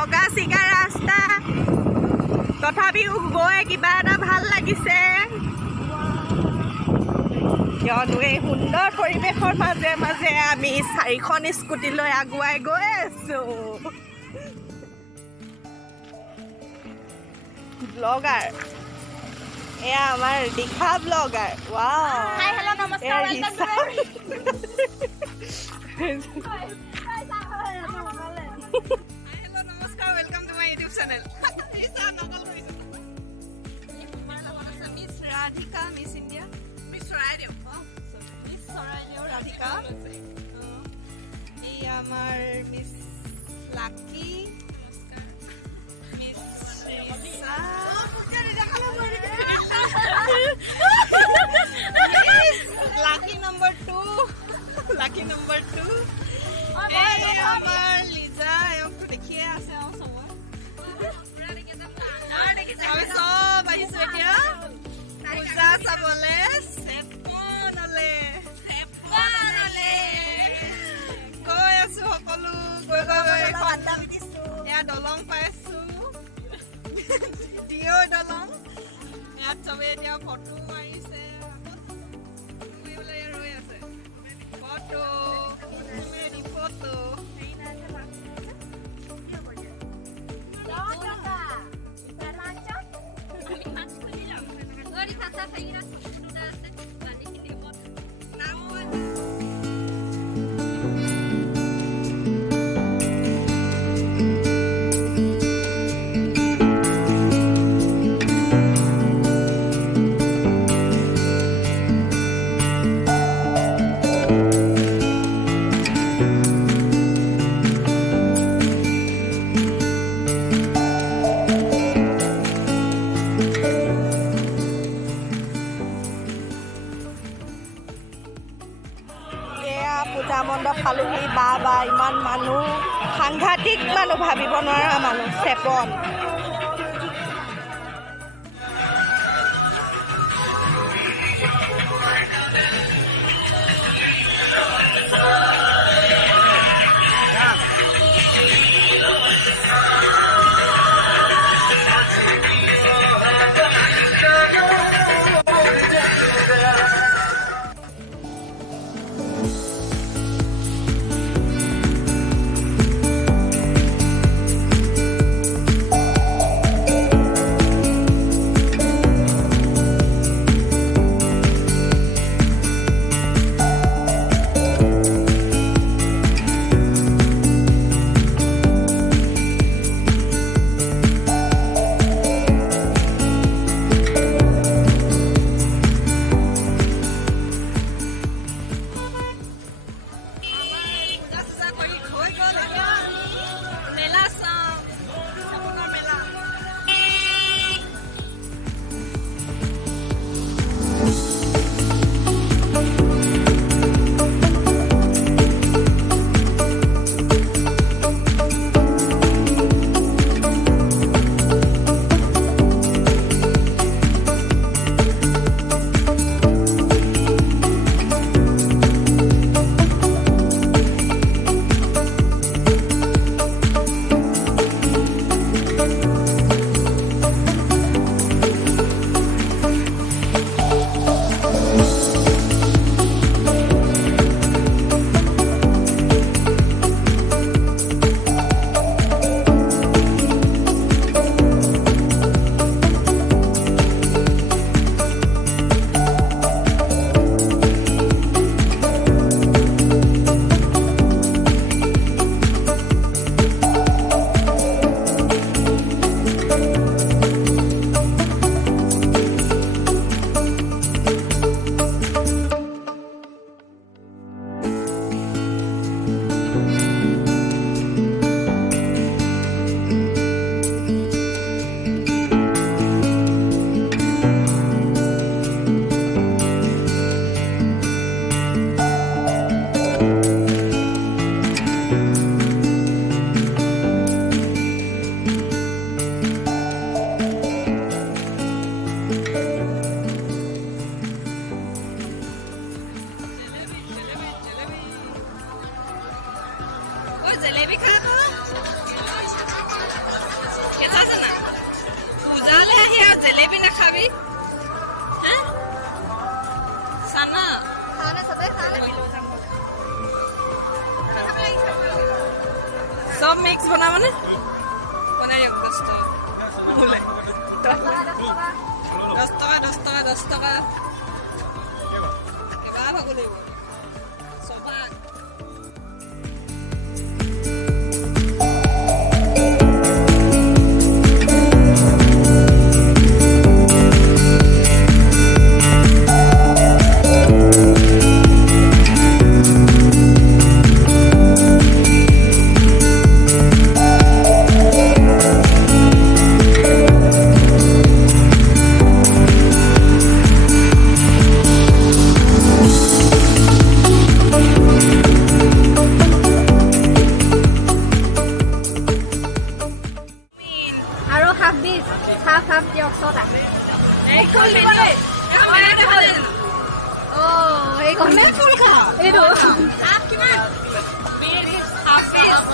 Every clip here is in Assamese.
ভগা চিগা ৰাস্তা তথাপিও গৈ কিবা এটা ভাল লাগিছে কিয়নো এই সুন্দৰ পৰিৱেশৰ মাজে মাজে আমি 4খন স্কুটি লৈ আগুৱাই গৈ আছো ব্লগাৰ এয়া আমাৰ দীঘা ব্লগাৰ ৱাও হাই হেল্ল' নমস্কাৰ welcome to my YouTube channel miss Radhika miss India miss Charaideo miss Charaideo Radhika এই আমাৰ miss lucky miss Richa lucky number 2 lucky number 2 এই আমাৰ লিজা এওঁটো দেখিয়ে আছে আৰু চবৰ আমি চব আহিছো এতিয়া পূজা চাবলে চেপনলে গৈ আছো সকলো গৈ গৈ এয়া দলং পাইছো দিঅ' দলং ইয়াত চবে এতিয়া ফটো মাৰিছে ৰৈ আছে ফটো ফটো পূজা মণ্ডপ পালোহি বা ইমান মানুহ সাংঘাতিক মানুহ ভাবিব নোৱাৰা মানুহ চেপন সব মিক্স বনাবনে বনাই দিয়ক 10 টকা বোলে 10 টকা 10 টকা 10 টকা এবাৰ ভাগ লাগিব সবা half diok soda. ফুল দিব দেই এই কোনে ফুল খা এটো হাফ কিমান মেৰি হাফ পিস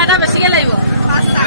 এটা বেছিকে লাগিব 5টা